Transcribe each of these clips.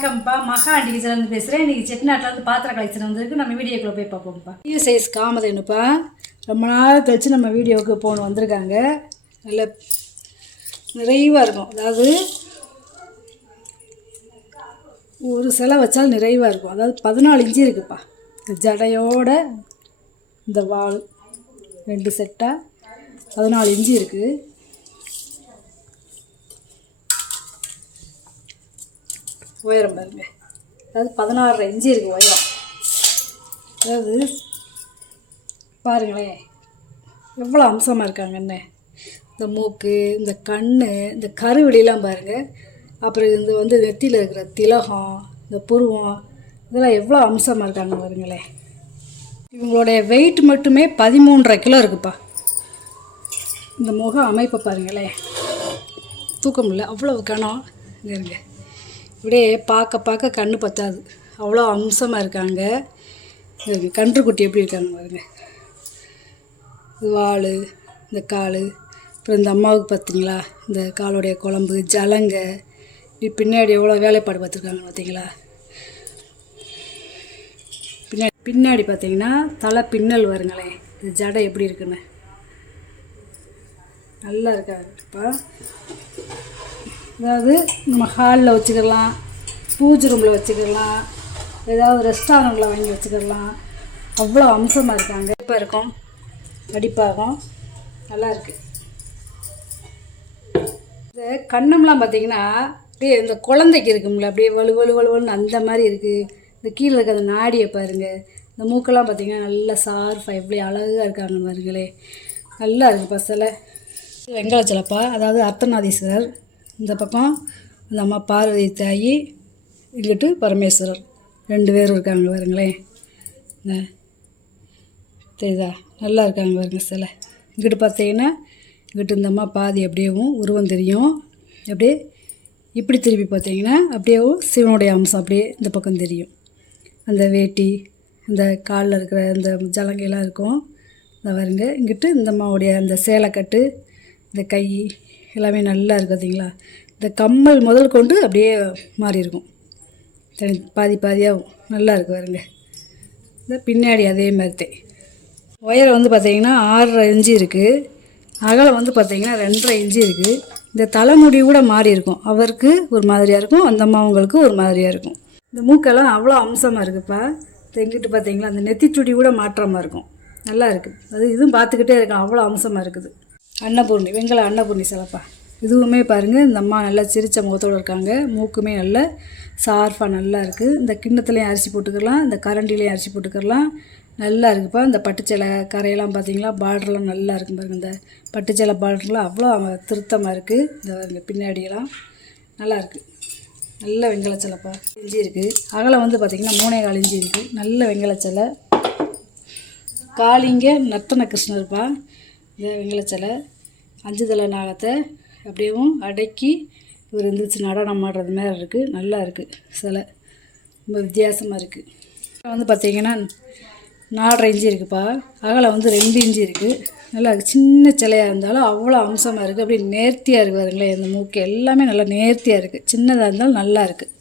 வணக்கம்ப்பா. மகா ஆண்டி கிச்சன்லேருந்து பேசுகிறேன். இன்றைக்கி செட்டிநாட்டிலேருந்து பாத்திர கலெக்ஷன் வந்துருக்கு. நம்ம வீடியோக்குள்ளே போய் பார்ப்போம்ப்பா. பெரிய சைஸ் காமதேனுப்பா. ரொம்ப நாள் கழிச்சு நம்ம வீடியோவுக்கு போன வந்திருக்காங்க. நல்ல நிறைவாக இருக்கும். அதாவது ஒரு சிலை வச்சால் நிறைவாக இருக்கும். அதாவது 14 இன்ச்சு இருக்குப்பா. ஜடையோட இந்த வால் 2 செட்டாக 14 இன்ச்சு இருக்குது. உயரம் பாருங்க, அதாவது 16.5 இன்ச்சு இருக்குது உயரம். அதாவது பாருங்களேன் எவ்வளோ அம்சமாக இருக்காங்கன்னு. இந்த மூக்கு, இந்த கண், இந்த கருவிழிலாம் பாருங்கள். அப்புறம் இந்த வந்து நெத்தியில் இருக்கிற திலகம், இந்த புருவம், இதெல்லாம் எவ்வளோ அம்சமாக இருக்காங்க பாருங்களேன். இவங்களுடைய வெயிட் மட்டுமே 13.5 கிலோ இருக்குப்பா. இந்த முக அமைப்பை பாருங்களேன், தூக்கம் இல்லை, அவ்வளோ கனம். இங்கே இருங்க, இப்படியே பார்க்க கண்ணு பத்தாது, அவ்வளோ அம்சமாக இருக்காங்க. கன்றுக்குட்டி எப்படி இருக்காங்க பாருங்க. வால், இந்த கால், அப்புறம் இந்த அம்மாவுக்கு பார்த்தீங்களா இந்த காலுடைய குழம்பு, ஜலங்க, இப்படி பின்னாடி எவ்வளோ வேலைப்பாடு பார்த்துருக்காங்க பார்த்தீங்களா. பின்னாடி பார்த்தீங்கன்னா தலை பின்னல் வருங்களேன். இந்த ஜடை எப்படி இருக்குன்னு நல்லா இருக்காப்பா. அதாவது நம்ம ஹாலில் வச்சுக்கலாம், பூஜை ரூமில் வச்சுக்கலாம், ஏதாவது ரெஸ்டாரண்ட்டில் வாங்கி வச்சுக்கலாம். அவ்வளோ அம்சமாக இருக்காங்க. இப்போ இருக்கும் அடிப்பாகும், நல்லா இருக்குது. இந்த கண்ணம்லாம் பார்த்திங்கன்னா அப்படியே இந்த குழந்தைக்கு இருக்கும்ல, அப்படியே வலுவலுன்னு அந்த மாதிரி இருக்குது. இந்த கீழே இருக்க அந்த நாடியை பாருங்கள். இந்த மூக்கெல்லாம் பார்த்திங்கன்னா நல்லா சார்ஃபாக எப்படி அழகாக இருக்காங்க பாருங்களே. நல்லா இருக்குது பசலை. வெங்கடாச்சலப்பா, அதாவது அர்த்தநாதீஸ்வரர். இந்த பக்கம் இந்த அம்மா பார்வதி தாயி, இங்கிட்டு பரமேஸ்வரர் 2 பேரும் இருக்காங்க பாருங்களேன். தெரியுதா, நல்லா இருக்காங்க பாருங்க சிலை. இங்கிட்டு பார்த்தீங்கன்னா இங்கிட்டு இந்த அம்மா பாதி அப்படியேவும் உருவம் தெரியும். அப்படியே இப்படி திருப்பி பார்த்தீங்கன்னா அப்படியேவும் சிவனுடைய அம்சம் அப்படியே இந்த பக்கம் தெரியும். அந்த வேட்டி, இந்த காலில் இருக்கிற இந்த ஜலங்கையெல்லாம் இருக்கும். இந்த பாருங்க, இங்கிட்டு இந்த அம்மாவுடைய அந்த சேலைக்கட்டு, இந்த கை எல்லாமே நல்லா இருக்குது பார்த்தீங்களா. இந்த கம்மல் முதல் கொண்டு அப்படியே மாறி இருக்கும், பாதியாகவும் நல்லா இருக்குது பாருங்க. இந்த பின்னாடி அதே மாதிரி உயரம் வந்து பார்த்திங்கன்னா 6.5 இன்ச்சு இருக்குது. அகலம் வந்து பார்த்திங்கன்னா 2.5 இன்ச்சு இருக்குது. இந்த தலைமுடி கூட மாறி இருக்கும். அவருக்கு ஒரு மாதிரியாக இருக்கும், அந்த அம்மாவங்களுக்கு ஒரு மாதிரியாக இருக்கும். இந்த மூக்கெல்லாம் அவ்வளோ அம்சமாக இருக்குப்பா. எங்கிட்டு பார்த்திங்களா அந்த நெத்திச்சுடி கூட மாற்றமாக இருக்கும், நல்லா இருக்குது. அது இதுவும் பார்த்துக்கிட்டே இருக்கும், அவ்வளோ அம்சமாக இருக்குது. அன்னபூர்ணி, வெங்கல அன்னபூர்ணி சிலப்பா. இதுவுமே பாருங்கள், இந்த அம்மா நல்லா சிரித்த முகத்தோடு இருக்காங்க. மூக்குமே நல்ல சார்ஃபாக நல்லா இருக்குது. இந்த கிண்ணத்துலேயும் அரிசி போட்டுக்கலாம், இந்த கரண்டிலையும் அரிசி போட்டுக்கலாம், நல்லா இருக்குப்பா. இந்த பட்டுச்சேலை கரையெல்லாம் பார்த்தீங்களா, பார்டர்லாம் நல்லா இருக்கும் பாருங்கள். இந்த பட்டுச்சேலை பார்டர்லாம் அவ்வளோ திருத்தமாக இருக்குது. இந்த பாருங்க பின்னாடியெல்லாம் நல்லா இருக்குது. நல்ல வெங்கலச்சலைப்பா. இஞ்சி இருக்குது. அகலம் வந்து பார்த்திங்கன்னா 3.25 இன்ச்சு இருக்குது. நல்ல வெங்கலச்சலை. காளிங்க நர்த்தன கிருஷ்ணர்ப்பா. இந்த வெங்கலச்சலை 5 தலை நாகத்தை அப்படியும் அடக்கி இவர் இருந்துச்சு நடனம் ஆடுறது மாதிரி இருக்குது. நல்லா இருக்குது சிலை, ரொம்ப வித்தியாசமாக இருக்குது. வந்து பார்த்திங்கன்னா 4.5 இன்ச்சு இருக்குப்பா. அகலம் வந்து 2 இன்ச்சு இருக்குது. நல்லா சின்ன சிலையாக இருந்தாலும் அவ்வளோ அம்சமாக இருக்குது. அப்படியே நேர்த்தியாக இருக்குது பாருங்களேன். இந்த மூக்கு எல்லாமே நல்லா நேர்த்தியாக இருக்குது. சின்னதாக இருந்தாலும் நல்லா இருக்குது.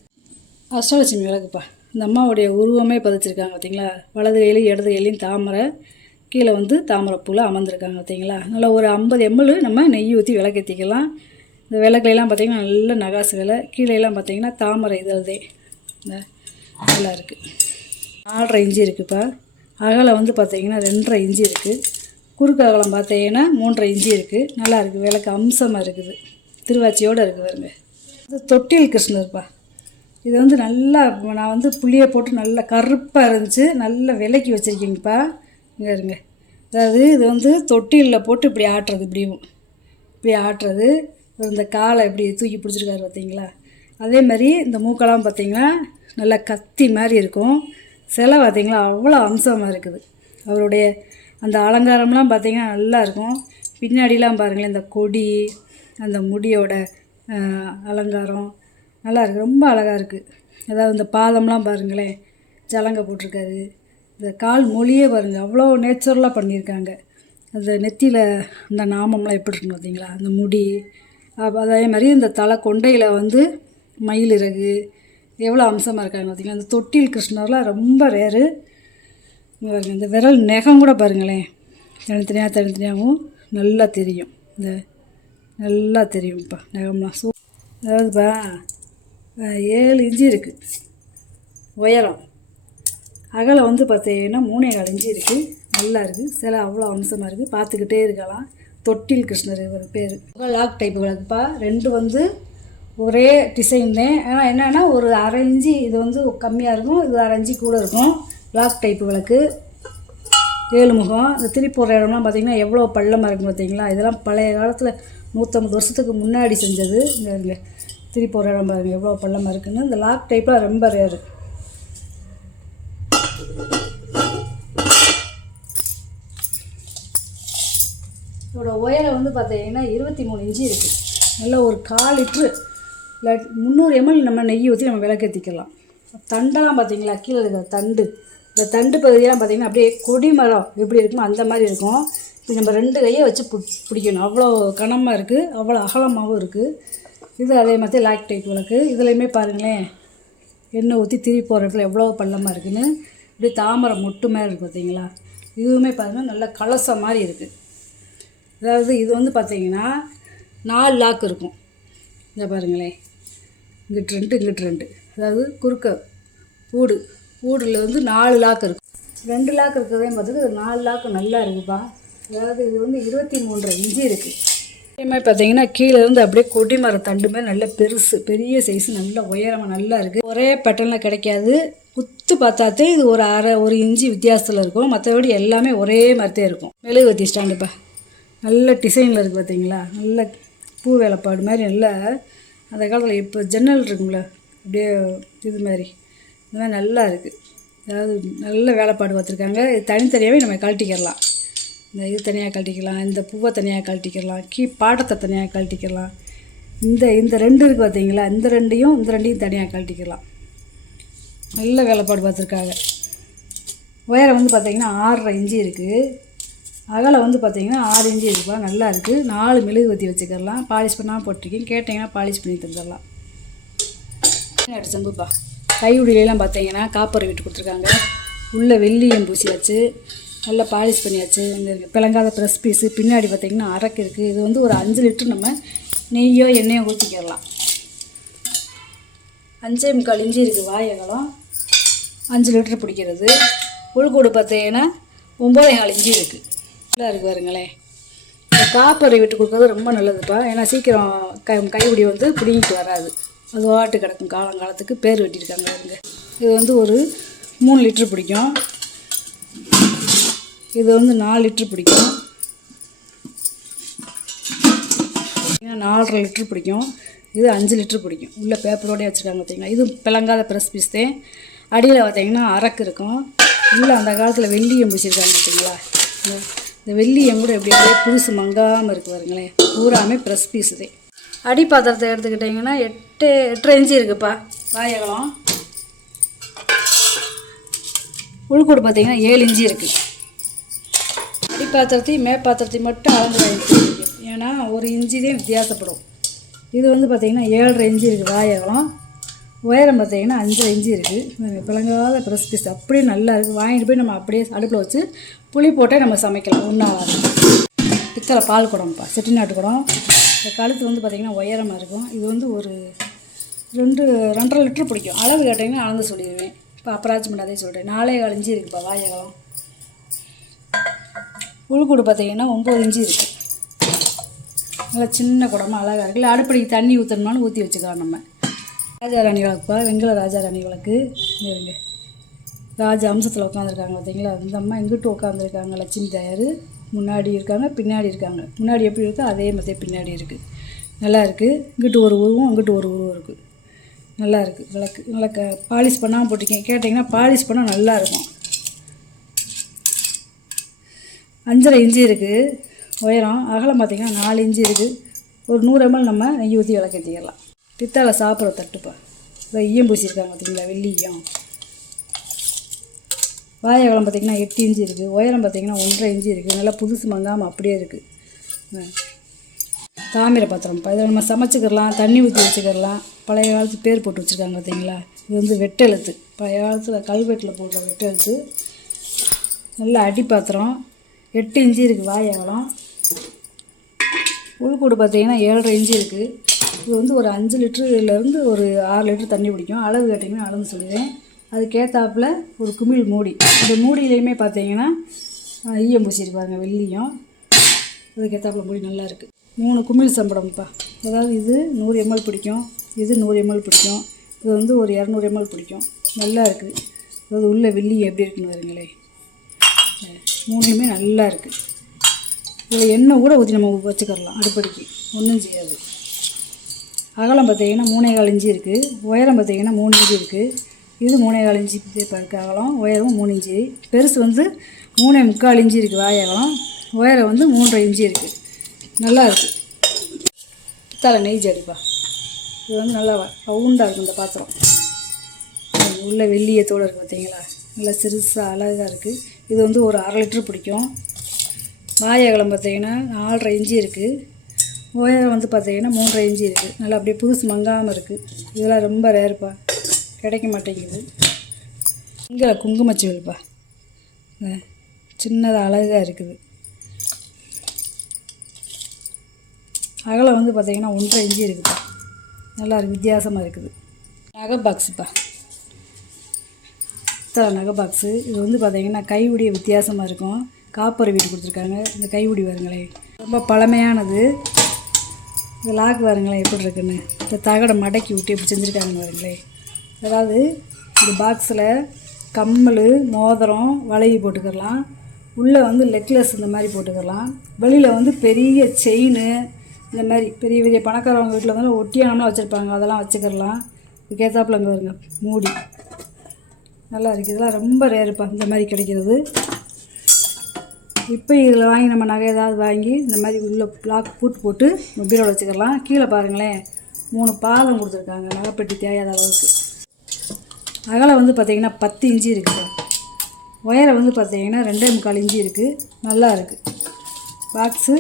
அஷ்டலட்சுமி விளக்குப்பா. இந்த அம்மாவுடைய உருவமே பதிச்சிருக்காங்க பார்த்தீங்களா. வலது கையிலையும் இடது கையிலையும் தாமரை, கீழே வந்து தாமரைப்பூவில் அமர்ந்துருக்காங்க பார்த்தீங்களா. நல்லா ஒரு 50 ml நம்ம நெய் ஊற்றி விளக்கேற்றிக்கலாம். இந்த விளக்குலாம் பார்த்திங்கன்னா நல்ல நகாசு விலை. கீழேலாம் பார்த்திங்கன்னா தாமரை இதழ்தே நல்லா இருக்குது. 4.5 இன்ச்சு இருக்குப்பா. அகலம் வந்து பார்த்திங்கன்னா 2.5 இன்ச்சு இருக்குது. குறுக்கு அகலம் பார்த்தீங்கன்னா 3.5 இன்ச்சு இருக்குது. நல்லா இருக்குது. விளக்கு அம்சமாக இருக்குது, திருவாச்சியோடு இருக்குது பாருங்க. இது தொட்டில் கிருஷ்ணர்ப்பா. இது வந்து நல்லா நான் வந்து புளியை போட்டு நல்லா கருப்பாக இருந்துச்சு, நல்லா விலைக்கு வச்சுருக்கீங்கப்பா. இங்கே இருங்க, அதாவது இது வந்து தொட்டிலில் போட்டு இப்படி ஆட்டுறது, இப்படி ஆட்டுறது. இந்த காலை இப்படி தூக்கி பிடிச்சிருக்காரு பார்த்தீங்களா. அதே மாதிரி இந்த மூக்கெல்லாம் பார்த்திங்கன்னா நல்லா கத்தி மாதிரி இருக்கும். சிலை பார்த்திங்களா அவ்வளோ அம்சமாக இருக்குது. அவருடைய அந்த அலங்காரம்லாம் பார்த்திங்கன்னா நல்லா இருக்கும். பின்னாடிலாம் பாருங்களேன், இந்த கொடி, அந்த முடியோட அலங்காரம் நல்லா இருக்குது, ரொம்ப அழகாக இருக்குது. அதாவது இந்த பாதம்லாம் பாருங்களேன், ஜலங்க போட்டிருக்காரு. இந்த கால் மொழியே பாருங்கள், அவ்வளோ நேச்சுரலாக பண்ணியிருக்காங்க. அந்த நெத்தியில் அந்த நாமம்லாம் எப்படி இருக்குன்னு பார்த்தீங்களா, அந்த முடி. அதே மாதிரி இந்த தலை கொண்டையில் வந்து மயில் இறகு, எவ்வளோ அம்சமாக இருக்காங்க பார்த்தீங்களா. அந்த தொட்டில் கிருஷ்ணர்லாம் ரொம்ப ரேரு. இங்கே பாருங்கள், இந்த விரல் நெகம் கூட பாருங்களேன், தனித்தனியாகவும் நல்லா தெரியும். இந்த நல்லா தெரியும்ப்பா நெகம்லாம். அதாவதுப்பா 7 இன்ச்சு இருக்குது உயரம், அகலம் வந்து பார்த்தீங்கன்னா 3.25 இன்ச்சு இருக்குது. நல்லா இருக்குது, சில அவ்வளோ அம்சமாக இருக்குது, பார்த்துக்கிட்டே இருக்கலாம். தொட்டில் கிருஷ்ணர் இவர் பேர். லாக் டைப்பு விளக்குப்பா, 2 வந்து ஒரே டிசைன் தான். ஆனால் என்னென்னா ஒரு 1/2 இன்ச்சு இது வந்து கம்மியாக இருக்கும், இது 1/2 இன்ச்சு கூட இருக்கும். லாக் டைப்பு விளக்கு, 7 முகம். இந்த திரி போடுற இடம்லாம் பார்த்திங்கன்னா எவ்வளோ பள்ளமாக இருக்குன்னு பார்த்தீங்களா. இதெல்லாம் பழைய காலத்தில் 150 வருஷத்துக்கு முன்னாடி செஞ்சது. இங்கே திரி போடுற இடம் பாருங்கள் எவ்வளோ பள்ளமாக இருக்குன்னு. இந்த லாக் டைப்லாம் ரொம்ப ரேரு. இதோட உயரம் வந்து பார்த்தீங்கன்னா 23 இன்ச்சு இருக்குது. நல்லா ஒரு 1/4 லிட்ரு இல்லை 300 ml நம்ம நெய் ஊற்றி நம்ம விளக்கேற்றிக்கலாம். தண்டெல்லாம் பார்த்தீங்களா, கீழே இருக்கிற தண்டு, இந்த தண்டு பகுதியெல்லாம் பார்த்திங்கன்னா அப்படியே கொடி மரம் எப்படி இருக்குமோ அந்த மாதிரி இருக்கும். இப்போ நம்ம 2 கையை வச்சு பிடிக்கணும், அவ்வளோ கனமாக இருக்குது, அவ்வளோ அகலமாகவும் இருக்குது. இது அதே மாதிரி லாக் டைப் விளக்கு. இதுலேயுமே பாருங்களேன், எண்ணெய் ஊற்றி திரி போகிற இடத்துல எவ்வளோ பள்ளமாக இருக்குதுன்னு. அப்படியே தாமரை மொட்டு மாதிரி இருக்குது பார்த்தீங்களா. இதுவுமே பாருங்கள் நல்ல கலசம் மாதிரி இருக்குது. அதாவது இது வந்து பார்த்திங்கன்னா 4 லாக் இருக்கும். இங்கே பாருங்களேன், இங்கிட்டு 2 இங்கிட்டு 2, அதாவது குறுக்க ஊடில் வந்து 4 லாக் இருக்கும். 2 லாக் இருக்கிறதே பார்த்துட்டு இது 4 லாக்கு நல்லா இருக்குப்பா. அதாவது இது வந்து 23.5 இன்ச்சு இருக்குது. அதே மாதிரி பார்த்தீங்கன்னா கீழேருந்து அப்படியே கொடி மர தண்டு மாதிரி நல்ல பெரிய சைஸு, நல்ல உயரமாக நல்லா இருக்குது. ஒரே பேட்டர்னில் கிடைக்காது, குத்து பார்த்தாத்தே இது ஒரு 1/2 இன்ச்சு வித்தியாசத்தில் இருக்கும். மற்றபடி எல்லாமே ஒரே மாதிரியே இருக்கும். மெழுகுவத்தி ஸ்டாண்டுப்பா, நல்ல டிசைனில் இருக்குது பார்த்தீங்களா. நல்ல பூ வேலைப்பாடு மாதிரி நல்லா அந்த காலத்தில் இப்போ ஜன்னல் இருக்குங்கள அப்படியே இது மாதிரி, இந்த மாதிரி நல்லா இருக்குது. அதாவது நல்ல வேலைப்பாடு பார்த்துருக்காங்க. இது தனித்தனியாகவே நம்ம கழட்டிக்கிடலாம். இந்த இது தனியாக கழட்டிக்கலாம், இந்த பூவை தனியாக கழட்டிக்கலாம், பாட்டத்தை தனியாக கழட்டிக்கலாம். இந்த 2 இருக்குது பார்த்தீங்களா, இந்த ரெண்டையும் தனியாக கழட்டிக்கலாம். நல்ல வேலைப்பாடு பார்த்துருக்காங்க. உயரம் வந்து பார்த்திங்கன்னா 6.5 இன்ச்சு இருக்குது. அகலம் வந்து பார்த்திங்கன்னா 6 இன்ச்சு இருக்குப்பா. நல்லா இருக்குது. 4 மெழுகுவத்தி வச்சுக்கலாம். பாலிஷ் பண்ணாமல் போட்டிருக்கேன், கேட்டிங்கன்னா பாலிஷ் பண்ணி தந்துடலாம். செம்புப்பா, கையுடியிலாம் பார்த்தீங்கன்னா காப்பரை விட்டு கொடுத்துருக்காங்க. உள்ளே வெள்ளியம் பூசியாச்சு, நல்லா பாலிஷ் பண்ணியாச்சு. இங்கே பிளங்காத ப்ரெஸ் பீஸு, பின்னாடி பார்த்திங்கன்னா அரக்கு இருக்குது. இது வந்து ஒரு 5 லிட்டர் நம்ம நெய்யோ எண்ணெயோ ஊற்றிக்கிடலாம். 5.25 இன்ச்சு இருக்குது வாயகலம், 5 லிட்டர் பிடிக்கிறது. உள்கூடு பார்த்தீங்கன்னா 9.25 இன்ச்சு இருக்குது. நல்லா இருக்குது பாருங்களேன். காப்பரை விட்டு கொடுக்குறது ரொம்ப நல்லதுப்பா. ஏன்னா சீக்கிரம் கைப்பிடி வந்து பிடிங்கிட்டு வராது, அது வாட்டு கிடக்கும் காலங்காலத்துக்கு. பேர் வெட்டியிருக்காங்க பாருங்க. இது வந்து ஒரு 3 லிட்டர் பிடிக்கும். இது வந்து 4 லிட்டர் பிடிக்கும். 4.5 லிட்டர் பிடிக்கும். இது 5 லிட்டர் பிடிக்கும். உள்ள பேப்பரோடே வச்சுருக்காங்க பார்த்தீங்களா. இது பிளங்காத ப்ரெஸ் பீஸ் தான். அடியில் பார்த்தீங்கன்னா அரக்கு இருக்கும். உள்ளே அந்த காலத்தில் வெள்ளியம் பூசியிருக்காங்க பார்த்தீங்களா. இந்த வெள்ளியம் கூட எப்படி அப்படியே புதுசு மங்காமல் இருக்குது பாருங்களேன். பூராமே ப்ரெஸ் பீஸு தான். அடி பாத்திரத்தை எடுத்துக்கிட்டிங்கன்னா 8.5 இன்ச்சு இருக்குதுப்பா வாயகலம். உள்கூடு பார்த்தீங்கன்னா 7 இன்ச்சு இருக்குது. அடி பாத்திரத்தையும் மேற்பாத்திரத்தையும் மட்டும் அளந்து வாங்கிட்டு, ஏன்னா 1 இன்ச்சு தான் வித்தியாசப்படும். இது வந்து பார்த்திங்கன்னா 7.5 இன்ச்சு இருக்குது வாயகலம். உயரம் பார்த்திங்கன்னா 5.5 இன்ச்சு இருக்குது. பிளங்காத ப்ரெஸ் பீஸ் அப்படியே நல்லா இருக்குது. வாங்கிட்டு போய் நம்ம அப்படியே அடுப்பில் வச்சு புளி போட்டே நம்ம சமைக்கலாம். ஒன்றாகாது. பித்தளை பால் குடம்ப்பா, செட்டிநாட்டு குடம். இந்த கழுத்து வந்து பார்த்திங்கன்னா உயரமாக இருக்கும். இது வந்து ஒரு 2.5 லிட்டர் பிடிக்கும். அளவு கேட்டிங்கன்னா அளந்து சொல்லிடுவேன். இப்போ அப்ராக்சிமேட் அதே சொல்கிறேன். 4.25 இன்ச்சு இருக்குப்பா வாயகலம். உள்கூடு பார்த்திங்கன்னா 9 இன்ச்சு இருக்குது. நல்லா சின்ன குடமாக அழகாக இருக்குது. இல்லை அடுப்படிக்கு தண்ணி ஊற்றணும்னாலும் ஊற்றி வச்சுக்கலாம் நம்ம. ராஜாராணி விளக்குப்பா, வெங்கல ராஜாராணி விளக்கு. இருங்க, ராஜா அம்சத்தில் உட்காந்துருக்காங்க பார்த்தீங்களா. அந்த அம்மா எங்கிட்ட உட்காந்துருக்காங்க. லட்சுமி தாயார் முன்னாடி இருக்காங்க, பின்னாடி இருக்காங்க. முன்னாடி எப்படி இருக்கோ அதே மாதிரி பின்னாடி இருக்குது. நல்லா இருக்குது. இங்கிட்டு ஒரு உருவம், அங்கிட்டு ஒரு உருவம் இருக்குது. நல்லா இருக்குது விளக்கு. நல்லா பாலிஷ் பண்ணாமல் போட்டிருக்கேன். கேட்டிங்கன்னா பாலிஷ் பண்ணால் நல்லாயிருக்கும். 5.5 இன்ச்சு இருக்குது உயரம். அகலம் பார்த்திங்கன்னா 4 இன்ச்சு இருக்குது. ஒரு 100 ml நம்ம நெய் ஊற்றி விளக்கேற்றிக்கலாம். பித்தளை சாப்பிட்ற தட்டுப்பா. இப்போ ஈயம் பூசியிருக்காங்க பார்த்தீங்களா, வெள்ளி ஈயம். வாயகலம் பார்த்திங்கன்னா 8 இன்ச்சு இருக்குது. உயரம் பார்த்திங்கன்னா 1.5 இன்ச்சு இருக்குது. நல்லா புதுசு மங்காமல் அப்படியே இருக்குது. தாமிர பாத்திரம்ப்பா. இதில் நம்ம சமைச்சிக்கிறலாம், தண்ணி ஊற்றி வச்சுக்கிறலாம். பழைய காலத்து பேர் போட்டு வச்சுருக்காங்க பார்த்தீங்களா. இது வந்து வெட்டெழுத்து, பழைய காலத்தில் கல்வெட்டில் போடுற வெட்டெழுத்து. நல்லா அடி பாத்திரம், 8 இன்ச்சு இருக்குது வாய் அகலம். உள்கூடு பார்த்திங்கன்னா 7.5 இன்ச்சு இருக்குது. இது வந்து ஒரு 5 லிட்டருலேருந்து ஒரு 6 லிட்டர் தண்ணி பிடிக்கும். அளவு கேட்டிங்கன்னா அளவு சொல்லுவேன். அதுக்கேற்றாப்புல ஒரு குமிழ் மூடி. இந்த மூடியிலையுமே பார்த்தீங்கன்னா ஈயம் பூசியிருப்பாங்க, வெள்ளியும். அதுக்கேற்றாப்புல மூடி நல்லா இருக்குது. 3 குமிழ் சம்படம்ப்பா. அதாவது இது 100 ml பிடிக்கும், இது 100 ml பிடிக்கும், இது வந்து ஒரு 200 ml பிடிக்கும். நல்லா இருக்குது. அதாவது உள்ள வெள்ளி எப்படி இருக்குன்னு வருங்களேன். 3மே நல்லா இருக்குது. இதில் எண்ணெய் கூட ஊற்றி நம்ம வச்சுக்கலாம், அடுப்படிக்கு ஒன்றும் செய்யாது. அகலம் பார்த்தீங்கன்னா 3.25 இன்ச்சு இருக்குது. உயரம் பார்த்தீங்கன்னா 3 இன்ச்சு இருக்குது. இது 3.25 இன்ச்சு இப்போ இருக்குது அகலம். உயரம் 3 இன்ச்சு. பெருசு வந்து 3.25 இன்ச்சு இருக்குது வாய் அகலம். உயரம் வந்து 3.5 இன்ச்சு இருக்குது. நல்லா இருக்குது. பித்தளை நெய் ஜடிப்பா. இது வந்து நல்லா ரவுண்டாக இருக்கும் இந்த பாத்திரம். உள்ள வெள்ளியத்தோடு இருக்குது பார்த்தீங்களா, நல்லா சிறுசாக அழகாக இருக்குது. இது வந்து ஒரு 1/2 லிட்டர் பிடிக்கும். வாய் அகலம் பார்த்தீங்கன்னா 4.5 இன்ச்சு இருக்குது. உயரம் வந்து பார்த்தீங்கன்னா 3.5 இன்ச்சு இருக்குது. நல்லா அப்படியே புதுசு மங்காமல் இருக்குது. இதெல்லாம் ரொம்ப ரேருப்பா, கிடைக்க மாட்டேங்குது. இங்கே குங்குமச்சிவல்ப்பா, சின்னதாக அழகாக இருக்குது. அகலம் வந்து பார்த்தீங்கன்னா 1.5 இன்ச்சு இருக்குதுப்பா. நல்லா வித்தியாசமாக இருக்குது. நகை பாக்ஸுப்பா, நகை பாக்ஸு. இது வந்து பார்த்தீங்கன்னா கைவுடிய வித்தியாசமாக இருக்கும். காப்பர் வீடு கொடுத்துருக்காங்க. இந்த கைவுடி வருங்களேன், ரொம்ப பழமையானது. இந்த லாக் வருங்களேன் எப்படி இருக்குன்னு. இந்த தகடை மடக்கி விட்டு எப்படி செஞ்சுருக்காங்கன்னு வருங்களேன். அதாவது இந்த பாக்ஸில் கம்மல், மோதிரம், வளைவி போட்டுக்கலாம். உள்ளே வந்து நெக்லஸ் இந்த மாதிரி போட்டுக்கலாம். வெளியில் வந்து பெரிய செயின், இந்த மாதிரி பெரிய பெரிய பணக்காரவங்க வீட்டில் வந்து ஒட்டியானம்லாம் வச்சுருப்பாங்க, அதெல்லாம் வச்சுக்கிடலாம். இதுக்கேற்றாப்புல அங்கே வருங்க மூடி. நல்லா இருக்குது. இதெல்லாம் ரொம்ப ரேருப்பா இந்த மாதிரி கிடைக்கிறது. இப்போ இதில் வாங்கி நம்ம நகை ஏதாவது வாங்கி இந்த மாதிரி உள்ள லாக் போட்டு பீரோவில் வச்சுக்கலாம். கீழே பாருங்களேன் 3 பாதம் கொடுத்துருக்காங்க, நகைப்பெட்டி தேயாத அளவுக்கு. அகலம் வந்து பார்த்திங்கன்னா 10 இன்ச்சு இருக்குது. உயரம் வந்து பார்த்திங்கன்னா 2.25 இன்ச்சு இருக்குது. நல்லா இருக்குது. பாக்ஸு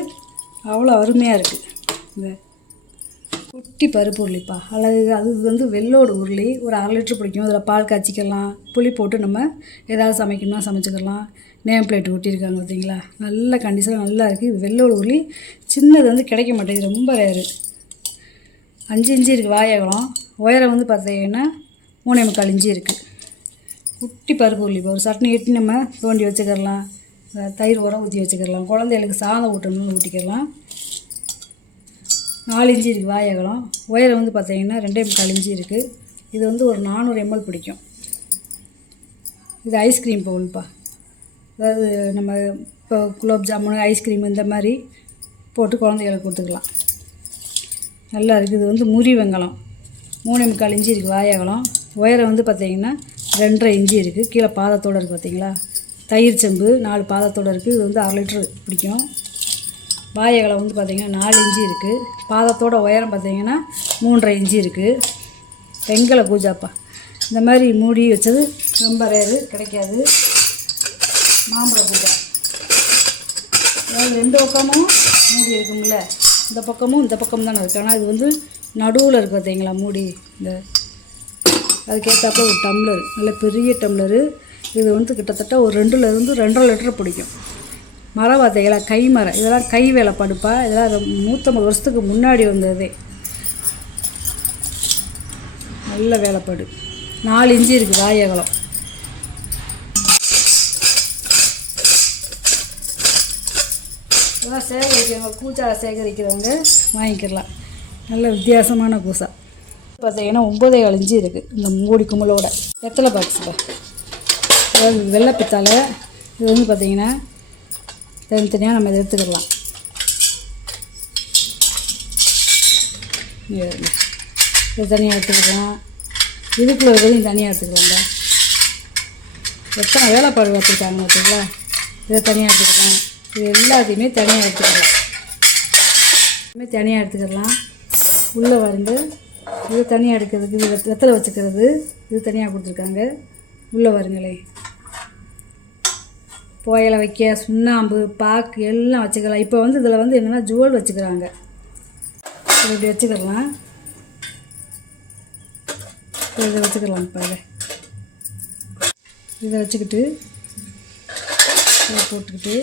அவ்வளோ அருமையாக இருக்குது. இந்த குட்டி பருப்பு உருளிப்பா, அழகு. அது வந்து வெள்ளோடு உருளி, ஒரு 1/2 லிட்டர் பிடிக்கும். அதில் பால் காய்ச்சிக்கலாம், புளி போட்டு நம்ம ஏதாவது சமைக்கணும்னா சமைச்சிக்கலாம். நேம் பிளேட் ஒட்டியிருக்காங்க பார்த்தீங்களா, நல்ல கண்டிஷனாக நல்லா இருக்குது. இது வெள்ளோடு உருளி, சின்னது வந்து கிடைக்க மாட்டேங்குது, ரொம்ப ரேரு. 5 இன்ச்சு இருக்குது வாய் அகலம். உயரம் வந்து பார்த்தீங்கன்னா 3.25 இன்ச்சு இருக்குது. குட்டி பருப்பு உருளிப்பா. ஒரு சட்னி கட்டி நம்ம தோண்டி வச்சுக்கிடலாம், தயிர் உரம் ஊற்றி வச்சுக்கிடலாம். குழந்தைகளுக்கு சாதம் ஊட்டணும்னு ஊட்டிக்கிடலாம். 4 இன்ச்சு இருக்குது வாய் அகலம். உயரம் வந்து பார்த்தீங்கன்னா 2.25 இன்ச்சு இருக்குது. இது வந்து ஒரு 400 ml பிடிக்கும். இது ஐஸ்கிரீம் பவுல்ப்பா. அதாவது நம்ம இப்போ குலோப் ஜாமுன், ஐஸ்கிரீம் இந்த மாதிரி போட்டு குழந்தைகளுக்கு கொடுத்துக்கலாம். நல்லா இருக்குது. இது வந்து முறி வெங்கலம். 3.25 இன்ச்சு இருக்குது வாய் அகலம். உயரம் வந்து பார்த்திங்கன்னா 2.5 இன்ச்சு இருக்குது. கீழே பாதத்தோடு இருக்குது பார்த்தீங்களா. தயிர் செம்பு 4 பாதத்தோடு இருக்குது. இது வந்து 1/2 லிட்டரு பிடிக்கும். வாய் அகலம் வந்து பார்த்திங்கன்னா 4 இன்ச்சு இருக்குது. பாதத்தோட உயரம் பார்த்திங்கன்னா 3.5 இன்ச்சு இருக்குது. வெங்கல பூஜாப்பா. இந்த மாதிரி மூடி வச்சது ரொம்ப ரேரு, கிடைக்காது. மாம்பழ பூஜா. அதாவது 2 பக்கமும் மூடி இருக்குங்கள, இந்த பக்கமும் இந்த பக்கம் தானே இருக்குது. ஆனால் இது வந்து நடுவில் இருக்குது பார்த்தீங்களா மூடி. இந்த அதுக்கேற்றாப்புல ஒரு டம்ளர், நல்ல பெரிய டம்ளரு. இது வந்து கிட்டத்தட்ட ஒரு 2லேருந்து 2.5 லிட்டர் பிடிக்கும். மரம் பார்த்தீங்களா, கை மரம். இதெல்லாம் கை வேலை படுப்பா. இதெல்லாம் 150 வருஷத்துக்கு முன்னாடி வந்ததே. நல்ல வேலைப்பாடு. 4 இன்ச்சு இருக்குது வாய் அகலம். இதெல்லாம் சேகரிக்கிறவங்க, கூச்சா சேகரிக்கிறவங்க வாங்கிக்கலாம். நல்ல வித்தியாசமான கூசா. பார்த்தீங்கன்னா 9.25 இன்ச்சு இருக்குது இந்த மூடி கும்பலோட. வெத்தலை பாக்ஸுப்பா. அதாவது வெள்ளை பித்தாலை. இது வந்து பார்த்திங்கன்னா தனித்தனியாக நம்ம இதை எடுத்துக்கலாம். இது தனியாக எடுத்துக்கலாம், இதுக்குள்ள இருக்கிறதையும் தனியாக எடுத்துக்கலாம்ல. எத்தனை வேலைப்பாடு வச்சுருக்காங்க பார்த்தீங்களா. இதை தனியாக எடுத்துக்கலாம், இது எல்லாத்தையுமே தனியாக எடுத்துக்கலாம். தனியாக எடுத்துக்கலாம். உள்ளே வந்து இது தனியாக எடுக்கிறதுக்கு, இது வெத்தலை வச்சுக்கிறது, இது தனியாக கொடுத்துருக்காங்க. உள்ளே வருங்களே, புயலை வைக்க சுண்ணாம்பு, பாக்கு எல்லாம் வச்சுக்கலாம். இப்போ வந்து இதில் வந்து என்னென்னா ஜுவல் வச்சுக்கிறாங்க. இப்படி வச்சுக்கலாம். இதை வச்சுக்கலாம்ப்பா. இதை வச்சுக்கிட்டு இதை போட்டுக்கிட்டு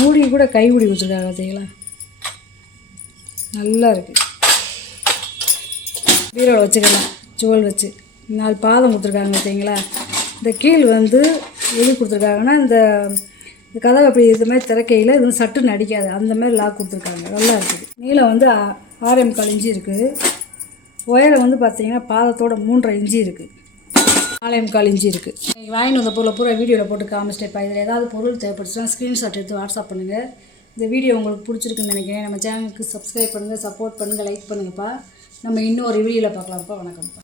மூடி கூட கைப்பிடி வச்சுருக்காங்க பார்த்தீங்களா, நல்லா இருக்குது. பீரோவில் வச்சுக்கலாம் ஜுவல் வச்சு. 4 பாதம் கொடுத்துருக்காங்க பார்த்தீங்களா. இந்த கீழ் வந்து எது கொடுத்துருக்காங்கன்னா இந்த கதவை அப்படி இது மாதிரி திறக்கையில் இது வந்து சட்டுன்னு அடிக்காது, அந்த மாதிரி லாக் கொடுத்துருக்காங்க. நல்லா இருக்குது. நீளம் வந்து 6.25 இன்ச்சு இருக்குது. உயரம் வந்து பார்த்தீங்கன்னா பாதத்தோட 3.5 இன்ச்சு இருக்குது. 4.25 இன்ச்சு இருக்குது. நீங்கள் வாங்கிட்டு வந்த பொருளை பூரா வீடியோவில் போட்டு காமிச்சிட்டேப்பா. இதில் ஏதாவது பொருள் தேவைப்படுச்சுன்னா ஸ்க்ரீன்ஷாட் எடுத்து வாட்ஸ்அப் பண்ணுங்கள். இந்த வீடியோ உங்களுக்கு பிடிச்சிருக்குன்னு நினைக்கிறேன். நம்ம சேனலுக்கு சப்ஸ்கிரைப் பண்ணுங்கள், சப்போர்ட் பண்ணுங்கள், லைக் பண்ணுங்கப்பா. நம்ம இன்னொரு வீடியோவில் பார்க்கலாம்ப்பா. வணக்கம்ப்பா.